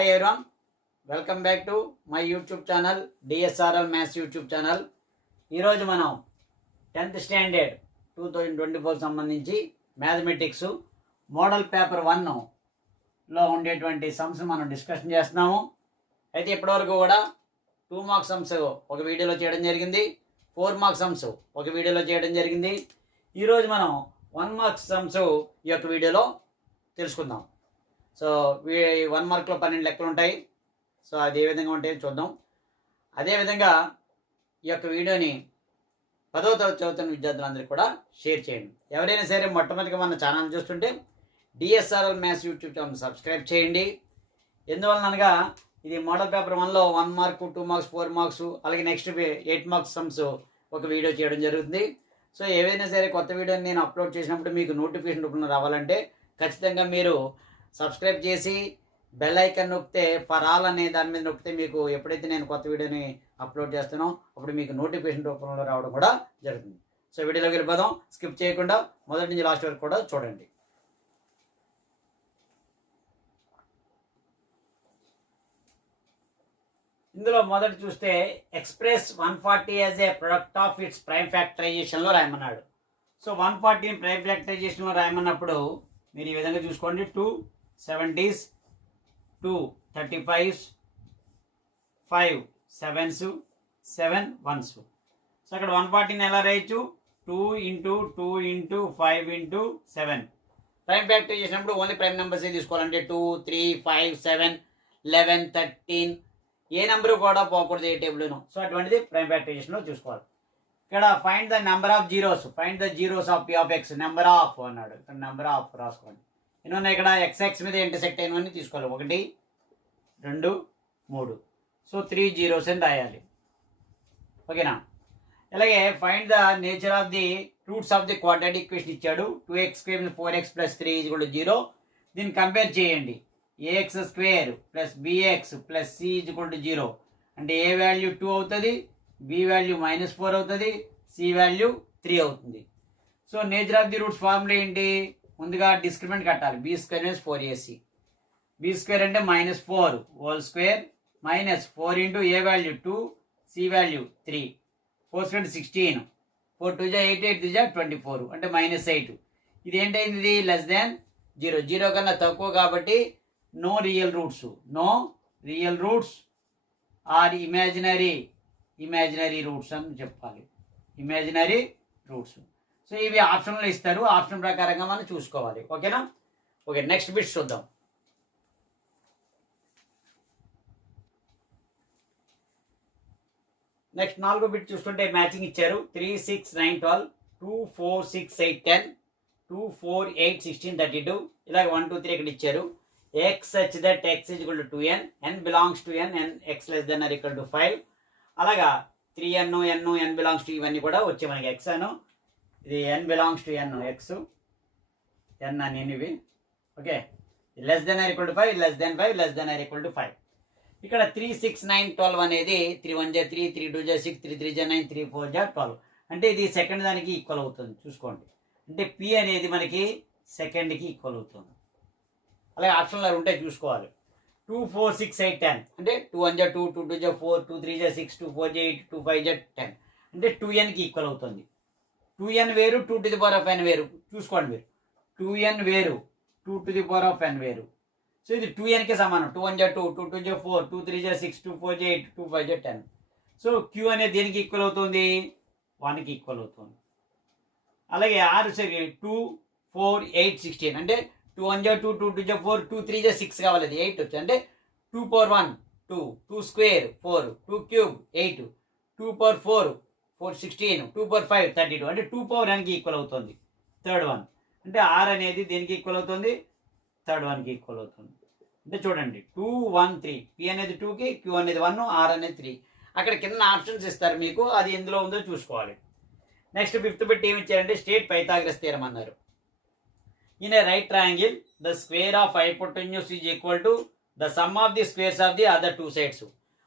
Hi everyone, welcome back to my YouTube channel DSRL maths YouTube channel. ఈరోజు మనం 10th standard 2024 సంబంధించి mathematics model paper 1లో ఉండేటువంటి sums మనం discussion చేస్తున్నాము. అయితే ఇప్పటివరకు కూడా 2 మార్క్స్ సమ్స్ ఒక వీడియోలో చేయడం జరిగింది, 4 మార్క్స్ సమ్స్ ఒక వీడియోలో చేయడం జరిగింది. ఈరోజు మనం 1 మార్క్స్ సమ్స్ ఈ యొక్క వీడియోలో తెలుసుకుందాం. సో 1 మార్క్లో 12 లెక్కలు ఉంటాయి. సో అది ఏ విధంగా ఉంటాయో చూద్దాం. అదేవిధంగా ఈ యొక్క వీడియోని 10వ తరగతి చదువుతున్న విద్యార్థులందరికీ కూడా షేర్ చేయండి. ఎవరైనా సరే మొట్టమొదటిగా మన ఛానల్ చూస్తుంటే DSRL maths YouTube channel subscribe చేయండి. ఎందువలనగా ఇది మోడల్ పేపర్ 1లో 1 మార్క్, 2 మార్క్స్, 4 మార్క్స్, అలాగే నెక్స్ట్ 8 మార్క్స్ సమ్స్ ఒక వీడియో చేయడం జరుగుతుంది. సో ఏవైనా సరే కొత్త వీడియోని నేను అప్లోడ్ చేసినప్పుడు మీకు నోటిఫికేషన్ రూపంలో రావాలంటే ఖచ్చితంగా మీరు సబ్స్క్రైబ్ చేసి బెల్ ఐకాన్ నొక్కితే ఫర్ ఆల్ అనే దాని మీద నొక్కితే మీకు ఎప్పుడైతే నేను కొత్త వీడియోని అప్లోడ్ చేస్తానో అప్పుడు మీకు నోటిఫికేషన్ రూపంలో రావడం కూడా జరుగుతుంది. సో వీడియోలోకి వెళ్ళిపోదాం. స్కిప్ చేయకుండా మొదటి నుంచి లాస్ట్ వరకు కూడా చూడండి. ఇందులో మొదటి చూస్తే express 140 as a product of its prime ఫ్యాక్టరైజేషన్లో రాయమన్నాడు. సో 140 ప్రైమ్ ఫ్యాక్టరైజేషన్లో రాయమన్నప్పుడు మీరు ఈ విధంగా చూసుకోండి. 2 70s, 2 35s, 5 7s, 7 1s. So అక్కడ 140ని ఎలా రాయొచ్చు? 2 × 2 × 5 × 7. ప్రైమ్ ఫ్యాక్టర్ చేసినప్పుడు ఓన్లీ ప్రైమ్ నెంబర్స్ తీసుకోవాలంటే 2 3 5 7 11 13 ఏ నెంబర్ కూడా పోకూడదు ఏ టేబుల్ను. సో అటువంటిది ప్రైమ్ ఫ్యాక్టరైజేషన్లో చూసుకోవాలి. ఇక్కడ find the number of zeros, find the zeros of P of X. Number of అన్నాడు, ఇక్కడ నెంబర్ ఆఫ్ రాసుకోండి. ఎన్ని ఇక్కడ ఎక్స్ మీద ఇంటర్సెక్ట్ అయినవన్నీ తీసుకోవాలి. 1 2 3. సో 3 జీరోస్ అని రాయాలి. ఓకేనా? అలాగే find the nature of the roots of the quadratic equation ఇచ్చాడు. 2x² 4x + 3 = 0. దీన్ని కంపేర్ చేయండి. ax² + bx + c = 0. అంటే ఏ వాల్యూ 2 అవుతుంది, బి వాల్యూ -4 అవుతుంది, సి వాల్యూ 3 అవుతుంది. So nature of the roots formula ఏంటి? ముందుగా డిస్క్రిమినెంట్ కట్టాలి. b² - 4ac. b² అంటే -4 whole square -4 × a value 2, c value 3. 4² 16, 4 2 8, 8 3 24 అంటే -8. ఇది ఏంటైంది? Less than 0. 0 కన్నా తక్కువ కాబట్టి no real roots. No real roots are imaginary roots అని చెప్పాలి. Imaginary roots. సో ఇవి ఆప్షన్లో ఇస్తారు, ఆప్షన్ ప్రకారంగా మనం చూసుకోవాలి. ఓకేనా? ఓకే, నెక్స్ట్ బిట్స్ చూద్దాం. నెక్స్ట్ 4వ బిట్ చూస్తుంటే మ్యాచింగ్ ఇచ్చారు. 3 6 9 12, 2 4 6 8 10, 2 4 8 16 32. ఇలాగ 1 2 3 ఇక్కడ ఇచ్చారు. x such that x = 2n, n belongs to n, n x <= 5. అలాగా 3n n belongs to ఇవన్నీ కూడా వచ్చే మనకి x అను, ఇది n belongs to n, x n అనేవి. ఓకే, <= 5, <5 5. ఇక్కడ 3 6 9 12 అనేది 3 1 3, 3 2 6, 3 3 9, 3 4 12. అంటే ఇది సెకండ్ దానికి ఈక్వల్ అవుతుంది. చూసుకోండి, అంటే p అనేది మనకి సెకండ్కి ఈక్వల్ అవుతుంది. అలాగే ఆప్షన్లో ఉంటాయి, చూసుకోవాలి. 2 4 6 8 10 అంటే 2 1 2, 2 2 4, 2 3 6, 2 4 8, 2 5 10 అంటే 2nకి ఈక్వల్ అవుతుంది. 2n వేరు, 2n వేరు. చూసుకోండి మీరు, 2n వేరు, 2n వేరు. సో ఇది 2nకి సమానం. 2 1 2, 2 2 4, 2 3 6, 2 4 8, 2 5 10. సో q అనేది దేనికి ఈక్వల్ అవుతుంది? 1కి ఈక్వల్ అవుతుంది. అలాగే 2 4 8 16 అంటే 2 1 2, 2 2 4, 2 3 6 కావాలి, 8 వచ్చింది. అంటే 2 power 1 2, 2 square 4, 2 cube 8, 2 power 4 4 16, 2 power 5 32. అంటే 2 power nకి ఈక్వల్ అవుతుంది. థర్డ్ వన్ అంటే r అనేది దేనికి ఈక్వల్ అవుతుంది? థర్డ్ వన్కి ఈక్వల్ అవుతుంది. అంటే చూడండి 2 1 3, p అనేది 2కి, q అనేది 1, r అనేది 3. అక్కడ కింద ఆప్షన్స్ ఇస్తారు మీకు, అది ఎందులో ఉందో చూసుకోవాలి. నెక్స్ట్ 5th బిట్ ఏమి ఇచ్చారంటే స్టేట్ పైథాగరస్ థియరమ్ అన్నారు. In a right triangle, the square of hypotenuse is equal to the sum of the squares of the other two sides.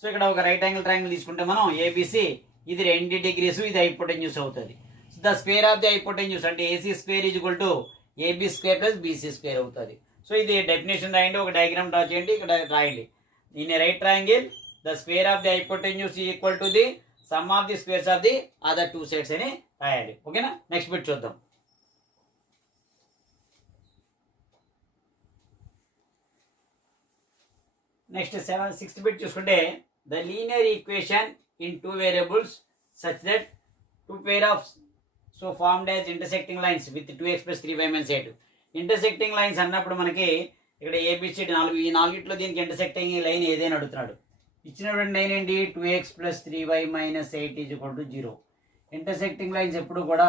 So ఇక్కడ ఒక రైట్ యాంగిల్ ట్రయాంగిల్ తీసుకుంటే మనం ABC, ఇది 90 degrees, ఇది hypotenuse అవుతుంది. The square of the hypotenuse అంటే AC² = AB² + BC² అవుతుంది. So ఇది డెఫినేషన్ రాయండి, ఒక డయాగ్రామ్ డ్రా చేయండి, ఇక్కడ రాయండి. In a right triangle the square of the hypotenuse equal to the some of the squares of the other two sides అని రాయాలి. ఓకేనా. నెక్స్ట్ బిట్ చూద్దాం. నెక్స్ట్ సిక్స్త్ బిట్ చూసుకుంటే the linear equation in two variables such that two pair of so formed as intersecting lines with 2x + 3y - 8. Intersecting lines అన్నప్పుడు మనకి ఇక్కడ A B C D 4, ఈ 4ట్లో దీనికి ఇంటర్సెక్టింగ్ లైన్ ఏదైనా అడుగుతున్నాడు. ఇచ్చినటువంటి లైన్ ఏంటి? 2x + 3y - 8 = 0. ఇంటర్సెక్టింగ్ లైన్స్ ఎప్పుడు కూడా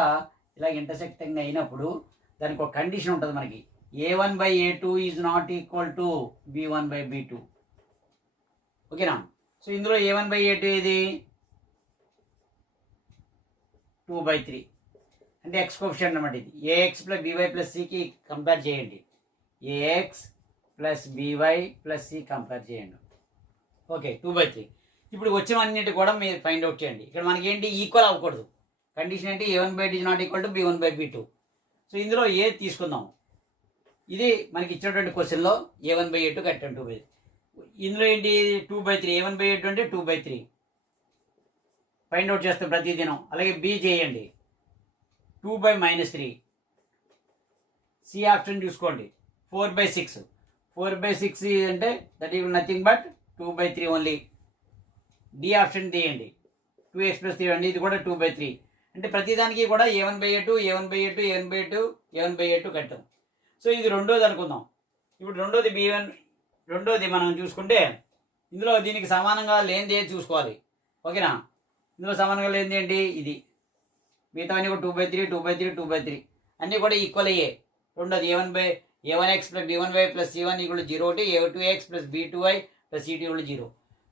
ఇలా ఇంటర్సెక్టింగ్ అయినప్పుడు దానికి ఒక కండిషన్ ఉంటుంది మనకి. a1/a2 is not equal to b1/b2. ఓకేనా. సో ఇందులో a1/a2 ఏది? 2/3 అంటే ఎక్స్ కోఎఫిషియంట్ అన్నమాట. ఇది ax + by + cకి కంపేర్ చేయండి. ax + by + c కంపేర్ చేయండి. ఓకే, 2/3. ఇప్పుడు వచ్చినవన్నిటి కూడా మీరు ఫైండ్ అవుట్ చేయండి. ఇక్కడ మనకి ఏంటి? ఈక్వల్ అవ్వకూడదు. కండిషన్ ఏంటి? a1/2 is not equal to b1/b2. So ఇందులో ఏ తీసుకుందాం. ఇది మనకి ఇచ్చినటువంటి క్వశ్చన్లో a1/a2 కట్టండి 2/3. ఇందులో ఏంటి? 2/3. a1/a2 అంటే 2/3 ఫైండ్ అవుట్ చేస్తాం ప్రతిదినం. అలాగే బి చేయండి 2/-3. సి ఆప్షన్ చూసుకోండి 4/6. 4/6 అంటే that is nothing but 2/3 only. D option తీయండి 2x + 3 అండి, ఇది కూడా 2/3. అంటే ప్రతిదానికి కూడా a1/a2 a1/a2 a1/a2 a1/a2 కట్టాం. సో ఇది రెండోది అనుకుందాం. ఇప్పుడు రెండోది b1. రెండోది మనం చూసుకుంటే ఇందులో దీనికి సమానంగా లేనిది ఏది చూసుకోవాలి. ఓకేనా. ఇందులో సమానంగా లేనిది ఏంటి? ఇది. మిగతా అన్నీ కూడా 2/3 2/3 2/3 అన్నీ కూడా ఈక్వల్ అయ్యాయి. రెండోది a1x + b1y + c1 = 0. a2x + b2y + c2 = 0.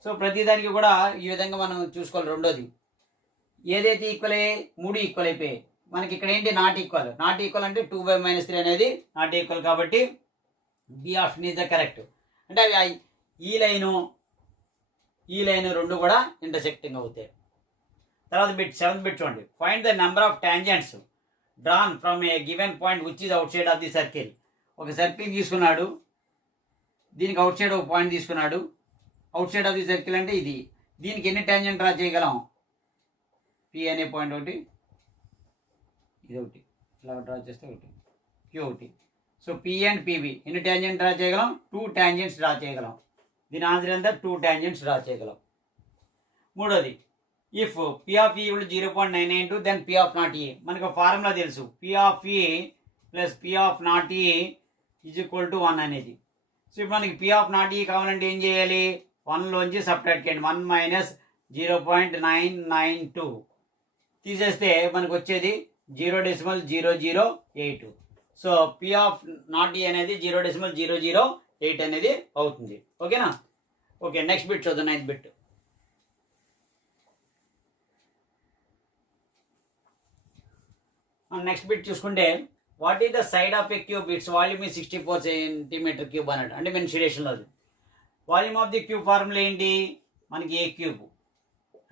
So ప్రతిదానికి కూడా ఈ విధంగా మనం చూసుకోవాలి. రెండోది ఏదైతే ఈక్వల్ అయ్యాయి? 3 ఈక్వల్ అయిపోయాయి. మనకి ఇక్కడ ఏంటి? Not equal. నాట్ ఈక్వల్ అంటే 2/-3 అనేది నాట్ ఈక్వల్ కాబట్టి B option is the correct. అంటే అవి ఈ లైను రెండు కూడా ఇంటర్సెక్టింగ్ అవుతాయి. తర్వాత బిట్ 7th బిట్ చూడండి. Find the number of tangents drawn from a given point which is outside of the circle. ఒక సర్కిల్ తీసుకున్నాడు, దీనికి అవుట్ సైడ్ ఒక పాయింట్ తీసుకున్నాడు. Outside of the circle అంటే ఇది. దీనికి ఎన్ని టాంజెంట్ డ్రా చేయగలం? పి అనే పాయింట్ ఒకటి, ఇది ఒకటి, ఇలా డ్రా చేస్తే ఒకటి, క్యూ ఒకటి. సో పి అండ్ పిబి ఎన్ని టాంజెంట్ డ్రా చేయగలం? 2 టాంజెంట్స్ డ్రా చేయగలం. దీని ఆన్సర్ ఎంత? 2 టాంజెంట్స్ డ్రా చేయగలం. మూడోది ఇఫ్ పి ఆఫ్ ఈ = 0.992 దెన్ పి ఆఫ్ నాట్ ఈ. మనకు ఫార్ములా తెలుసు. పి ఆఫ్ ఈ + పి ఆఫ్ నాట్ ఈ = 1 అనేది. సో ఇప్పుడు మనకి పి ఆఫ్ నాట్ ఈ కావాలంటే ఏం చేయాలి? 1లోంచి సబ్ట్రాక్ట్ చేయండి. 1 - 0.992 తీసేస్తే మనకు వచ్చేది 0.008. సో పి ఆఫ్ నాట్ ఈ అనేది 0.008 అనేది అవుతుంది. ఓకేనా. ఓకే, నెక్స్ట్ బిట్ చూద్దాం. 9th bit. నెక్స్ట్ బిట్ చూసుకుంటే what is the side of A cube? It's volume ఈ 64 cm³ అన్నట్టు. అంటే మెన్సురేషన్లో అది volume of the cube formula ఏంటి? మనకి ఏ క్యూబ్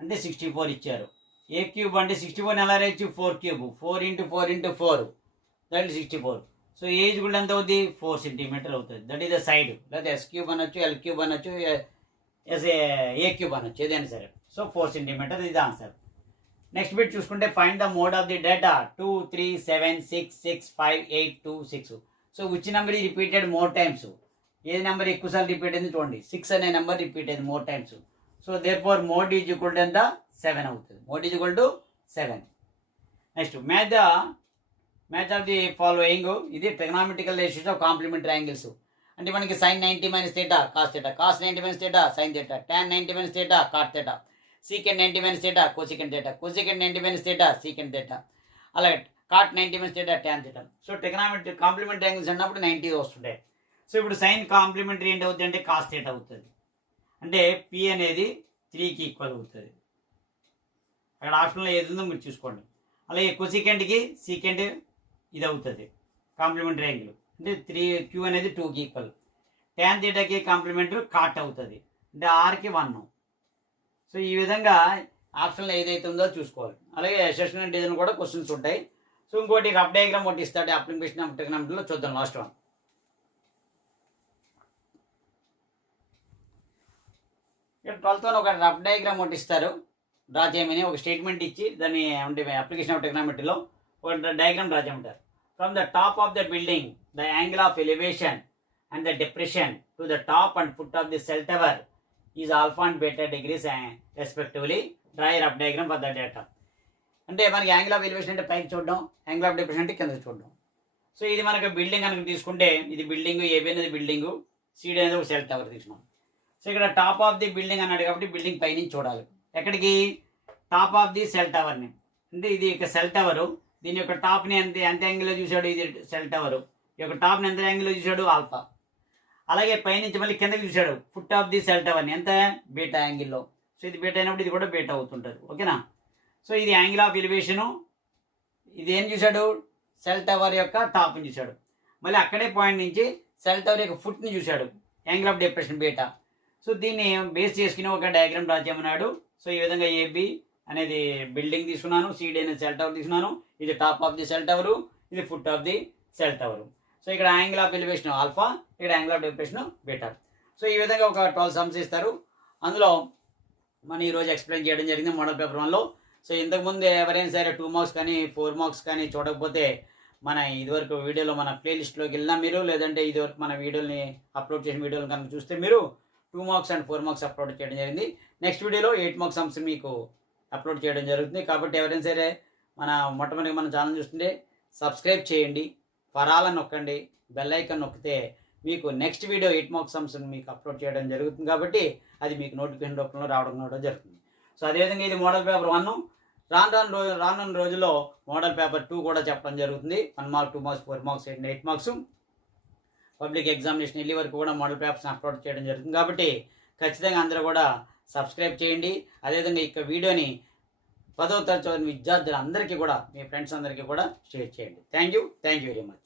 అంటే 64 ఇచ్చారు. ఏ క్యూబ్ అంటే 64 ఎలా రాయొచ్చు? 4 cube. 4 × 4 × 4 that is 64. So age కూడా ఎంత అవుతుంది? 4 cm అవుతుంది. That is the side. లేదా ఎస్ క్యూబ్ అనొచ్చు, ఎల్ క్యూబ్ అనొచ్చు, ఏ క్యూబ్ అనొచ్చు, ఏదైనా సరే. సో 4 cm ఇది ఆన్సర్. నెక్స్ట్ బిట్ చూసుకుంటే find the mode of the data 2 3 7 6 6 5 8 2 6. So which number ఈ రిపీటెడ్ మోర్ టైమ్స్? ఏ నెంబర్ ఎక్కువసార్లు రిపీట్ అయింది చూడండి. 6 అనే నెంబర్ రిపీట్ అయింది more times. So there for mode is equal to ఎంత? 7 అవుతుంది. Mode is equal to 7. Next match of the following. ఇది trigonometrical ratios of complementary angles. అంటే మనకి sin 90 - θ cos θ, cos 90 - θ sin θ, tan 90 - θ cot θ, secant 90 - θ cosecant θ, cosecant 90 - θ secant θ, అలాగే cot 90 - θ tan θ. So trigonometry complementary angles అన్నప్పుడు 90 వస్తుంటాయి. So ఇప్పుడు sign complementary ఏంటి అవుతుంది అంటే cos θ అవుతుంది. అంటే పి అనేది 3కి ఈక్వల్ అవుతుంది. అక్కడ ఆప్షన్లో ఏది ఉందో మీరు చూసుకోండి. అలాగే కొసికెంట్కి సీకెంట్ ఇది అవుతుంది కాంప్లిమెంటరీ యాంగిల్. అంటే 3Q అనేది 2కి ఈక్వల్. ట్యాన్ థీటాకి కాంప్లిమెంటరీ కాట్ అవుతుంది. అంటే ఆర్కి 1. సో ఈ విధంగా ఆప్షన్లో ఏదైతే ఉందో చూసుకోవాలి. అలాగే సెషన్ అండ్ డిజైన్ కూడా క్వశ్చన్స్ ఉంటాయి. సో ఇంకోటి రఫ్ డయాగ్రామ్ ఒకటి ఇస్తాడు అప్లికేషన్ ఆఫ్ ట్రిగ్నామెట్రీలో. చూద్దాం లాస్ట్ వన్. ఇక్కడ 12th ఒక రఫ్ డయాగ్రామ్ ఒకటి ఇస్తారు, డ్రా చేయమని ఒక స్టేట్మెంట్ ఇచ్చి దాన్ని అంటే అప్లికేషన్ ఆఫ్ టెక్నామెట్రీలో ఒక డయాగ్రామ్ డ్రా చేయమంటారు. From the top of the building the angle of elevation and the depression to the top and foot of the cell tower is alpha and beta degrees respectively. Draw A rough diagram for the data. అంటే మనకి angle of elevation అంటే పైకి చూడడం, angle of depression అంటే కిందకి చూడడం. So ఇది మనకి బిల్డింగ్ కనుక తీసుకుంటే ఇది బిల్డింగ్, ఏబి అనేది బిల్డింగు, సిడి అనేది ఒక సెల్ టవర్ తీసుకున్నాం. సో ఇక్కడ టాప్ ఆఫ్ ది బిల్డింగ్ అన్నాడు కాబట్టి బిల్డింగ్ పైనుంచి చూడాలి. ఎక్కడికి? టాప్ ఆఫ్ ది సెల్ టవర్ని. అంటే ఇది ఒక సెల్ టవరు, దీని యొక్క టాప్ని ఎంత యాంగిల్లో చూశాడు, ఇది సెల్ టవరు, ఈ యొక్క టాప్ని ఎంత యాంగిల్లో చూశాడు, ఆల్ఫా. అలాగే పైనుంచి మళ్ళీ కిందకి చూశాడు ఫుట్ ఆఫ్ ది సెల్ టవర్ని ఎంత, బీటా యాంగిల్లో. సో ఇది బీటా అయినప్పుడు ఇది కూడా బీటా అవుతుంటుంది. ఓకేనా? సో ఇది యాంగిల్ ఆఫ్ ఎలివేషను. ఇది ఏం చూశాడు, సెల్ టవర్ యొక్క టాప్ని చూశాడు. మళ్ళీ అక్కడే పాయింట్ నుంచి సెల్ టవర్ యొక్క ఫుట్ని చూశాడు, angle of depression beta. So దీన్ని బేస్ చేసుకుని ఒక డయాగ్రామ్ డ్రా చేయమన్నాడు. సో ఈ విధంగా ఏబి అనేది బిల్డింగ్ తీసుకున్నాను, సిడి అనేది సెల్ టవర్ తీసుకున్నాను, ఇది top of the cell tower, ఇది foot of the cell tower. So ఇక్కడ యాంగిల్ ఆఫ్ ఎలివేషన్ ఆల్ఫా, ఇక్కడ angle of depression beta. So ఈ విధంగా ఒక 12 సమ్స్ ఇస్తారు. అందులో మనం ఈరోజు ఎక్స్ప్లెయిన్ చేయడం జరిగింది మోడల్ పేపర్ 1లో. సో ఇంతకుముందు ఎవరైనా సరే 2 మార్క్స్ కానీ 4 మార్క్స్ కానీ చూడకపోతే మన ఇదివరకు వీడియోలో మన ప్లేలిస్ట్లోకి వెళ్ళినా మీరు, లేదంటే ఇదివరకు మన వీడియోని అప్లోడ్ చేసిన వీడియోలు కనుక చూస్తే మీరు 2 మార్క్స్ అండ్ 4 మార్క్స్ అప్లోడ్ చేయడం జరిగింది. నెక్స్ట్ వీడియోలో 8 మార్క్స్ సమ్స్ మీకు అప్లోడ్ చేయడం జరుగుతుంది. కాబట్టి ఎవరైనా సరే మొట్టమొదటిగా మన ఛానల్ చూస్తుంటే సబ్స్క్రైబ్ చేయండి, పరాలను నొక్కండి, బెల్ ఐకాన్ నొక్కితే మీకు నెక్స్ట్ వీడియో 8 మార్క్స్ సమ్స్ మీకు అప్లోడ్ చేయడం జరుగుతుంది. కాబట్టి అది మీకు నోటిఫికేషన్ రూపంలో రావడం జరుగుతుంది. సో అదేవిధంగా ఇది మోడల్ పేపర్ 1. రానున్న రోజుల్లో మోడల్ పేపర్ 2 కూడా చెప్పడం జరుగుతుంది. 1 mark, 2 marks, 4 marks, 8 marks public examination వెళ్ళే వరకు కూడా మోడల్ పేపర్స్ని అప్లోడ్ చేయడం జరుగుతుంది. కాబట్టి ఖచ్చితంగా అందరూ కూడా సబ్స్క్రైబ్ చేయండి. అదేవిధంగా ఇక వీడియోని 10వ తరగతి చదివిన విద్యార్థులందరికీ కూడా, మీ ఫ్రెండ్స్ అందరికీ కూడా షేర్ చేయండి. Thank you very much.